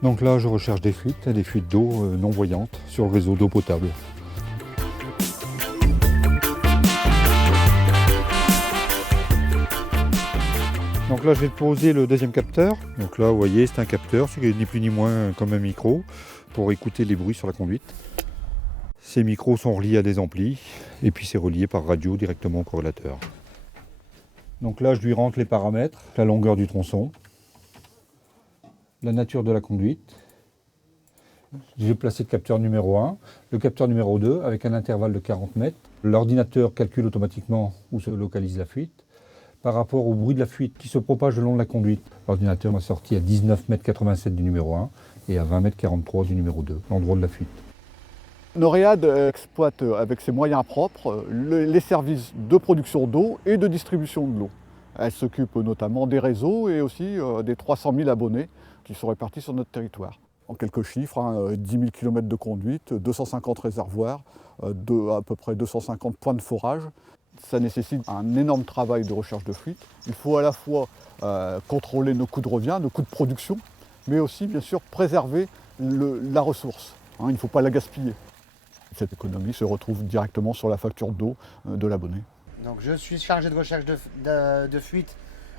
Donc là, je recherche des fuites d'eau non voyantes sur le réseau d'eau potable. Donc là, je vais poser le deuxième capteur. Donc là, vous voyez, c'est un capteur, c'est ni plus ni moins comme un micro pour écouter les bruits sur la conduite. Ces micros sont reliés à des amplis et puis c'est relié par radio directement au corrélateur. Donc là, je lui rentre les paramètres, la longueur du tronçon, la nature de la conduite. J'ai placé le capteur numéro 1, le capteur numéro 2 avec un intervalle de 40 mètres. L'ordinateur calcule automatiquement où se localise la fuite. Par rapport au bruit de la fuite qui se propage le long de la conduite, l'ordinateur m'a sorti à 19,87 m du numéro 1 et à 20,43 m du numéro 2, l'endroit de la fuite. Noréade exploite avec ses moyens propres les services de production d'eau et de distribution de l'eau. Elle s'occupe notamment des réseaux et aussi des 300 000 abonnés qui sont répartis sur notre territoire. En quelques chiffres, 10 000 km de conduite, 250 réservoirs, à peu près 250 points de forage. Ça nécessite un énorme travail de recherche de fuite. Il faut à la fois contrôler nos coûts de revient, nos coûts de production, mais aussi bien sûr préserver la ressource. Il ne faut pas la gaspiller. Cette économie se retrouve directement sur la facture d'eau de l'abonné. Donc je suis chargé de recherche de fuite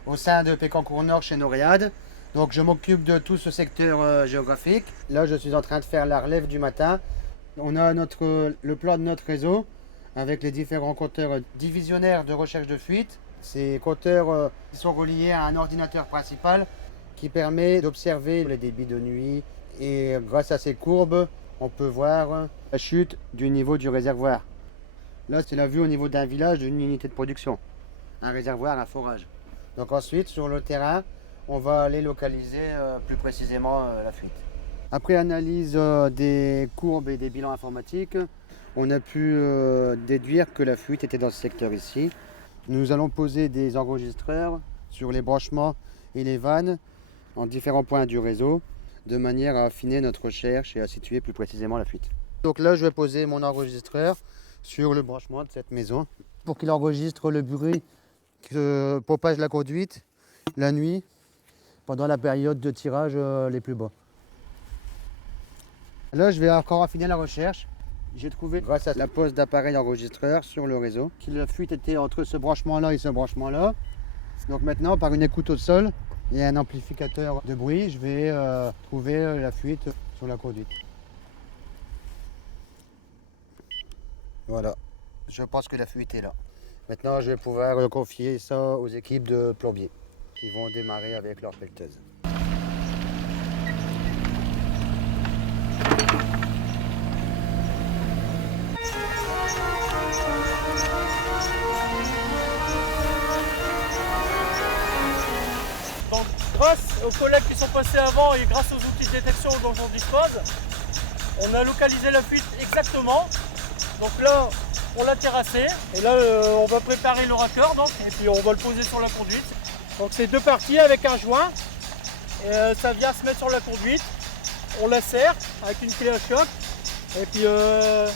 au sein de Pécancourt Nord chez Noréade. Donc je m'occupe de tout ce secteur géographique. Là je suis en train de faire la relève du matin. On a le plan de notre réseau avec les différents compteurs divisionnaires de recherche de fuite. Ces compteurs sont reliés à un ordinateur principal qui permet d'observer les débits de nuit. Et grâce à ces courbes, on peut voir la chute du niveau du réservoir. Là, c'est la vue au niveau d'un village, d'une unité de production. Un réservoir, un forage. Donc ensuite, sur le terrain, on va aller localiser plus précisément la fuite. Après analyse des courbes et des bilans informatiques, on a pu déduire que la fuite était dans ce secteur ici. Nous allons poser des enregistreurs sur les branchements et les vannes en différents points du réseau, de manière à affiner notre recherche et à situer plus précisément la fuite. Donc là, je vais poser mon enregistreur sur le branchement de cette maison pour qu'il enregistre le bruit que propage la conduite la nuit pendant la période de tirage les plus bas. Là, je vais encore affiner la recherche. J'ai trouvé, grâce à la pose d'appareil enregistreur sur le réseau, que la fuite était entre ce branchement-là et ce branchement-là. Donc maintenant, par une écoute au sol et un amplificateur de bruit, je vais trouver la fuite sur la conduite. Voilà, je pense que la fuite est là. Maintenant, je vais pouvoir confier ça aux équipes de plombiers qui vont démarrer avec leur pelleteuse. Donc, grâce aux collègues qui sont passés avant et grâce aux outils de détection dont on dispose, on a localisé la fuite exactement. Donc là, on l'a terrassé et là, on va préparer le raccord et puis on va le poser sur la conduite. Donc c'est deux parties avec un joint. Et, ça vient se mettre sur la conduite. On la serre avec une clé à choc et puis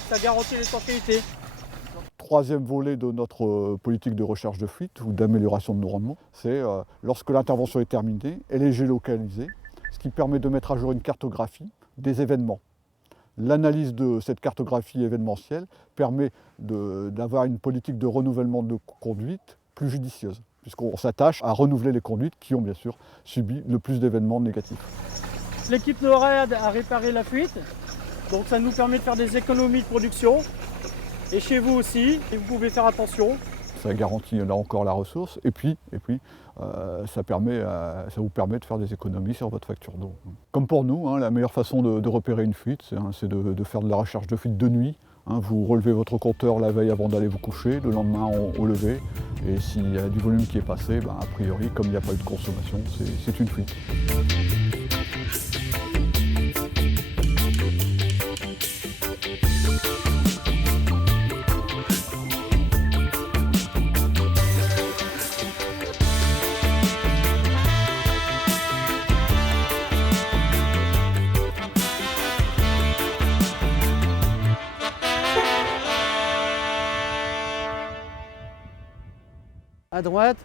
ça garantit l'étanchéité. Troisième volet de notre politique de recherche de fuite ou d'amélioration de nos rendements, c'est lorsque l'intervention est terminée, elle est géolocalisée, ce qui permet de mettre à jour une cartographie des événements. L'analyse de cette cartographie événementielle permet d'avoir une politique de renouvellement de conduite plus judicieuse, puisqu'on s'attache à renouveler les conduites qui ont bien sûr subi le plus d'événements négatifs. L'équipe Noréade a réparé la fuite, donc ça nous permet de faire des économies de production. Et chez vous aussi, et vous pouvez faire attention. Ça garantit là encore la ressource et puis ça vous permet de faire des économies sur votre facture d'eau. Comme pour nous, la meilleure façon de repérer une fuite, c'est de faire de la recherche de fuite de nuit. Vous relevez votre compteur la veille avant d'aller vous coucher, le lendemain au lever, et s'il y a du volume qui est passé, a priori, comme il n'y a pas eu de consommation, c'est une fuite. À droite,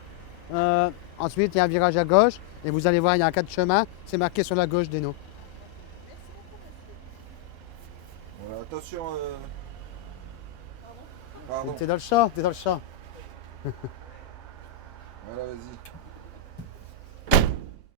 ensuite il y a un virage à gauche et vous allez voir il y a un cas de chemin, c'est marqué sur la gauche des noms. Attention. Pardon. T'es dans le champ, t'es dans le champ. Voilà, vas-y.